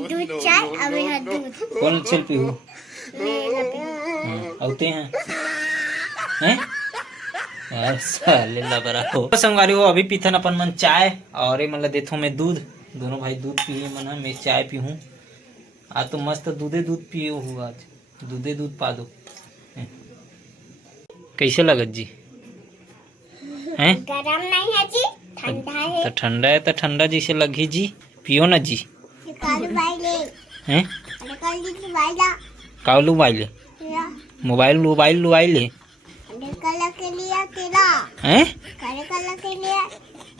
दूध चाय अभी है दूध कौन चल पी हो आते हैं साले लबरा हो संगवारी हो अभी पीथन अपन मन चाय और ये मतलब देथो मैं दूध दोनों भाई दूध पिए मन मैं चाय पी हूँ आज तो मस्त दूध पिए हूँ आज दूध पा दो कैसे लगत जी हैं गरम नहीं है जी ठंडा है तो ठंडा है तो ठंडा जैसे लगी जी पियो ना जी हैं कालू बाइले मोबाइल हैं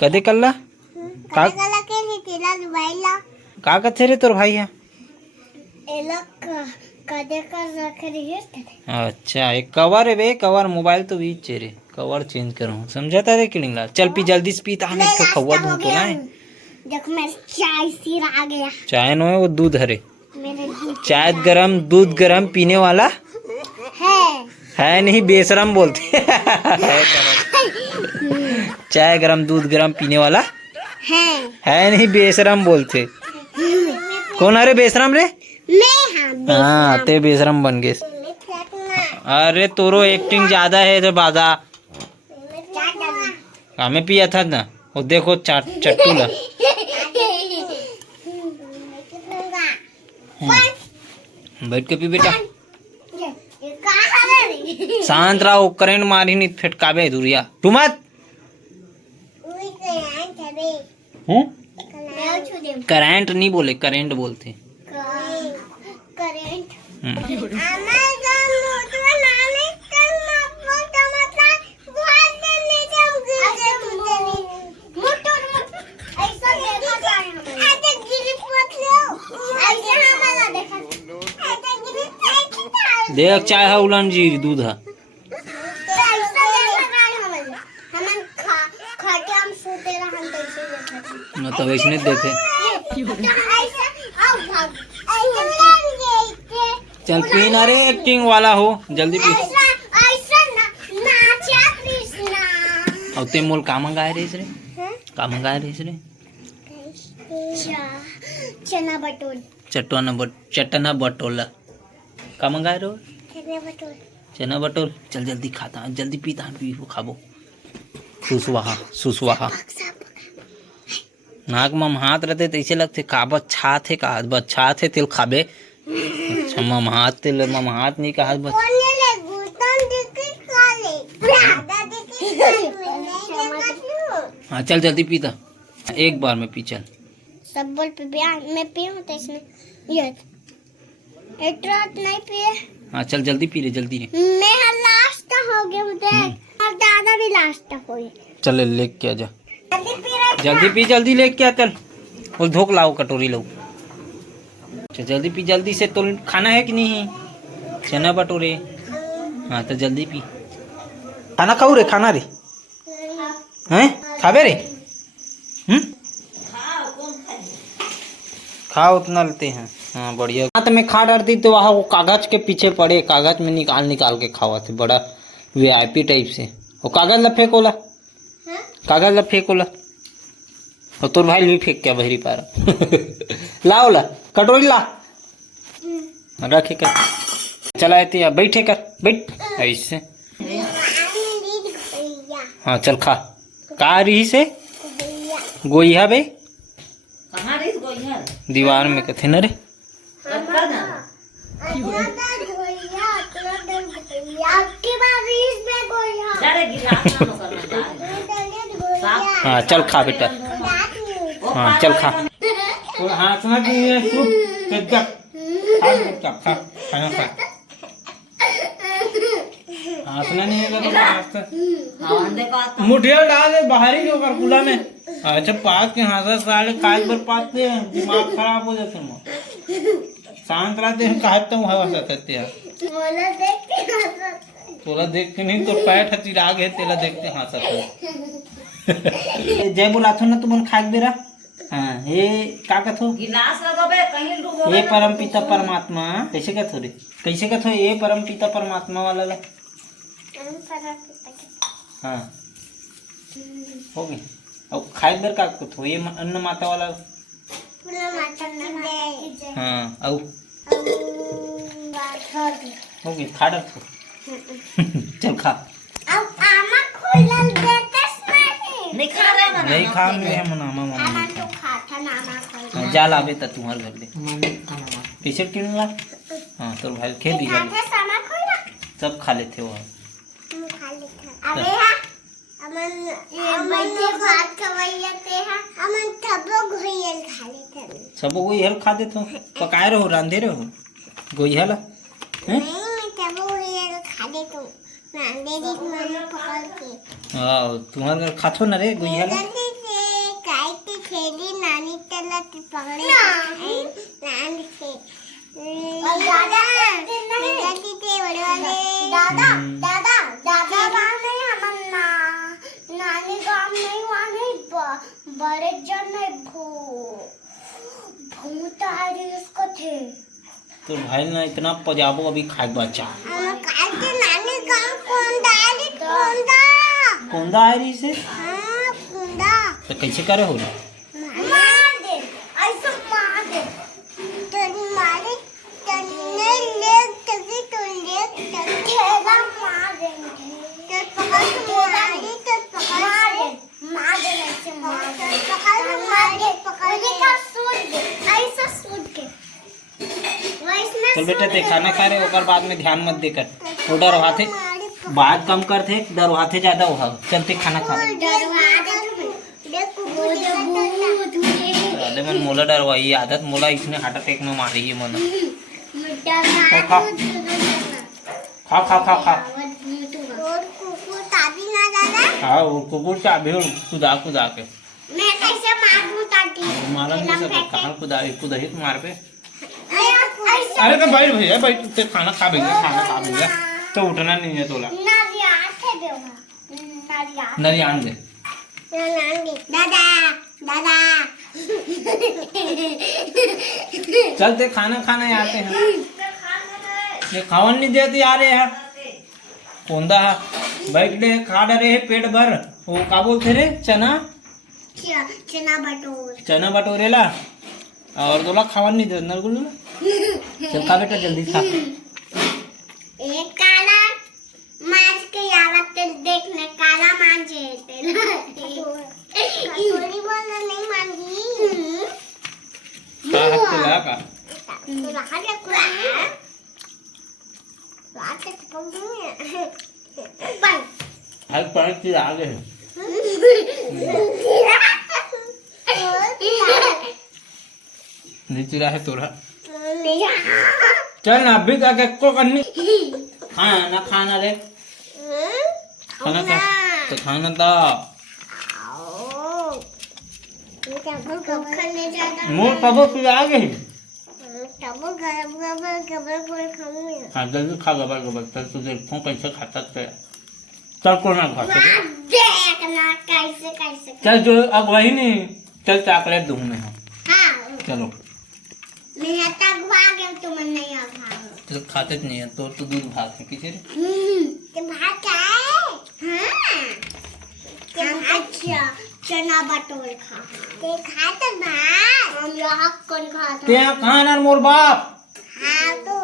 कदे कल्ला का कथे रे तोर भाई है अच्छा एक कवर है बे कवर मोबाइल तो बीच रे कवर चेंज करो समझाता रे किलिंगला चल पी जल्दी से पी ताने को खवा दूं तो ना देखो मेरा चाय सिर आ गया चाय नो है वो दूध हरे मेरे चाय गरम दूध गरम पीने वाला है नहीं बेशरम बोलते चाय गरम दूध गरम पीने वाला है नहीं बेशरम बोलते कौन अरे बेशरम रे हाँ ते बेशरम बन गए अरे तोरो एक्टिंग ज्यादा है तो बाजा हमें पिया था ना वो देखो चट्टू ला बैठ के पी बेटा शांत रहो करंट मारी नहीं फटकावे दूरिया तू मत करंट नहीं बोले करंट बोलते देख चाय है उलन जी दूध है तो वैसे देखे चल पीना रे एक्टिंग वाला हो जल्दी पी और ते मोल का मंगाए रे का मंगाए रे चटना बटोला का मंगाए रो चना बटोल चल जल्दी खाता जल्दी पीता पी खाबो सुसवाहा नाक मम हाथ रहते तैसे लगते काबत छा थे तेल खाबे अच्छा मम हाथ नहीं कहा बस हाँ चल जल्दी पीता एक बार में पी चल सब बोल पे मैं पीऊं तो इसमें ये एक रात नहीं पिए हाँ चल जल्दी पी रे जल्दी रे मैं लास्ट हो गया मुझे और दादा भी लास्ट हो गए चल लेके आ जा जल्दी पी जल्दी लेके आ चल और धोक लाओ कटोरी लो अच्छा जल्दी पी जल्दी से तो खाना है कि नहीं चना बटोरे हाँ तो जल्दी पी खाना खाऊ रे खाना रे हैं खाबे रे खाओ उतना लेते हैं हाँ बढ़िया हाँ तो मैं खा डरती तो वहाँ वो कागज के पीछे पड़े कागज में निकाल के खावा थे बड़ा वीआईपी टाइप से वो कागज ला फेंकोला कागज ला फेंकोला और तोर भाई भी फेंक क्या बहरी पारा लाओ ला कटोरी ला रखे कर चलाए थे बैठे कर बैठ ऐसे हाँ चल खा का रही से गोइहा बे दीवार में कथे न रे हाँ चल खा बेटा हाँ चल खा हाँ हंसना नहीं है मुठिया डाल दे बाहर ही होकर कूला में अच्छा पास के हंसा साले काज पर पाते हैं दिमाग खराब हो जाते हैं शांत रहते हैं कहते हूँ हवा सकते हैं तोला देख के नहीं तो पैठ चिराग है तेला देखते हंसत जय बोलाथो ना तुमन खाक बेरा हाँ ये का कथो गिलास लगाबे कहीं डूबोगे ये परम पिता परमात्मा कैसे कथो रे कैसे कथो ये परम पिता परमात्मा वाला ला हाँ हो गई अब खाए बर का तो ये अन्न माता वाला पूरा माता की जय। हाँ अब छोड़ हो गई खा डाल चल खा अब आमा खोलल देतेस नहीं नहीं खा रहे हैं नहीं खा रहे हैं मनामा आमा मम्मी तो खाता ना आमा खोल जा लावे त तुम्हार घर ले मम्मी खाना पीछे किन ला हाँ तो भाई खेल दी खाते सामा खोला सब खा लेते हो तुम खा लेते अरे हा अमन ये बच्चे भात खवाइए ते हा अमन थबो घोयल खा लेते सब कोई हल खा देते हो पकाए रहो रांधे रहो गोई हल नहीं मैं थबो घोयल खा लेते हूँ नांदे दी मम्मी पकड़ के हाँ तुम्हार घर खाथो न रे गोई हल जल्दी से काय की खेली नानी तला की पकड़ी नानी से दादा जल्दी से बड़े वाले दादा दादा दादा गाँव नहीं हमन्ना नानी गाँव नहीं वहाँ नहीं बड़े जन नहीं भूत आ रही उसको थे तो भाई ना इतना पजाबो अभी खाए बच्चा हम काय के नानी गाँव कोंदा कौंदा आ रही से हाँ कोंदा तो कैसे करे हो मार दे ऐसा मार दे तो मारे तन्ने ले तभी तो ले ठेला मार देंगे तो पकड़ के मारे तो मार दे ऐसे मार दे पकड़ के का सूद दे ऐसा सूद के वैसे चल बेटा ते खाना खा रहे ओकर बाद में ध्यान मत देकर वो डरवाते बात कम करते डरवाते ज्यादा हो चलते खाना खा अरे मन मोला डरवाई आदत मोला इसने हार्ट अटैक में मारी है मन खा खा खा खा और कुकुर ताबी ना दादा हाँ वो कुकुर चाबी कुदा कुदा के मैं कैसे मारूं ताटी मारा नहीं सब कहाँ कुदा कुदा ही मार पे ऐसे अरे तो बैठ भैया बैठ ते खाना खा भैया तो उठना नहीं है तोला नारिया थे देवा नारिया नरी आन दे नांगे दादा दादा चलते खाना खाने आते हैं ये खावन नहीं देते आ रहे हैं कौंदा बैठ ले खा डरे है पेट भर वो का बोलते रे चना चना बटोर चना बटोरेला और तोला खावन नहीं देते नरगुल चल खा बेटा जल्दी खा एक काला मांझ के आवत देखने काला मांझ है तेरा कटोरी बोलना नहीं मांगी का हाथ पे लगा का तो रहा क्या कुआ रात के पकड़ूंगा बन हाथ पर की आगे है नीचे है तोरा चल ना अभी जाके को करनी खाना खाना रे खाना खा तो खाना था मुँह कबो की आगे है हाँ जल्दी खा गबर गबर चल तू देखो कैसे खाता है चल को ना खा देखना कैसे कैसे चल जो अब वही नहीं चल चॉकलेट दूंगा हम चलो मैं तक भागे तुम नहीं आ भागो तो खाते नहीं है तो दूध भात है किसी रे तो भात क्या है हाँ हम अच्छा चना बटोर खा ते खाते भात हम यहाँ कौन खाता ते खाना मोर बाप हाँ तो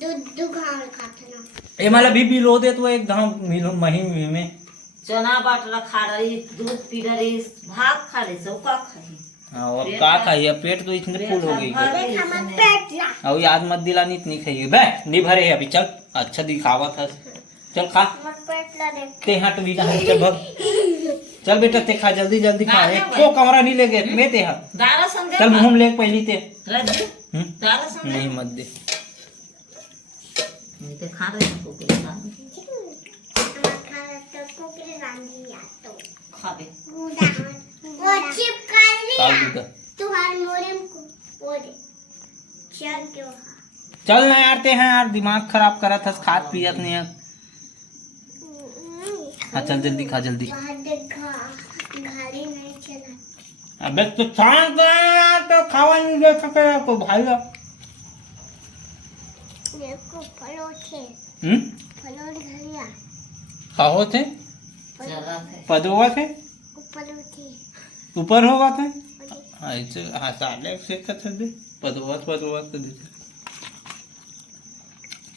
दूध खाओ खाता ना ए मला बीबी रो दे तो एक गांव मिलो महीने में चना बाटला खा रही दूध पी रही भात खा रही सब का खाई हाँ और का खाइए पेट तो इतने फुल हो गई देख हमारा पेट ला अब याद मत दिलानी इतनी खाइए बे नहीं भरे है अभी चल अच्छा दिखावा था चल खा हमारा पेट ला देख ते हट भी कहाँ चल भग चल बेटा ते खा जल्दी जल्दी खा को कमरा नहीं ले गए मैं ते हट दारा संग चल मुंह में ले पहली ते रज्जू हम्म? दारा संग नहीं मत दे नहीं तो खा रहे हैं कुकुर हमारा खाना तो कुकरी रांधी या तो खा बे गुदा वो चिपका लिया काल दूध तुहार मोरे को ओरे चल क्यों चल ना यार ते हैं यार दिमाग खराब करा था खात पियत नहीं है हाँ चल जल्दी खा जल्दी बाहर देखा घाड़ी नहीं चला अबे तो शांत कर तो खावा नहीं दे सके को भाई ला देखो फलो थे फलो घरिया खाओ थे चला थे पदवा थे ऊपर उठी ऊपर होगा था ऐसे हसाले से कथे दे पदवत पदवत दे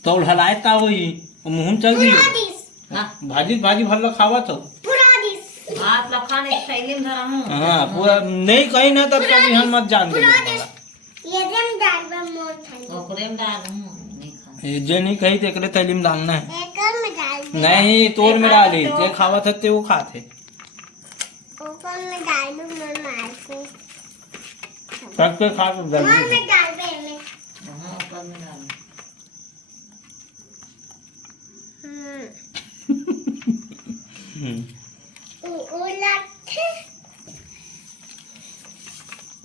तो हलाए का होई मुंह चल गई पूरा दिस हाँ भाजी भाजी भल्ला खावा तो पूरा दिस भात लखान एक थैली में धरा हूँ हाँ पूरा नहीं कहीं ना तब तक हम मत जान पूरा दे दिस ये जम डाल में मोर खाली ओकरे में डाल हूँ नहीं खा ये जे नहीं कही तेरे तैलीम डालना है एकर में डाल दे नहीं तोड़ में डाली जे खावा थे वो खाते ऊपर में डाल दूं मैं मार को कट के खा तो मार जल्दी में डाल दे में हाँ ऊपर में डाल उलट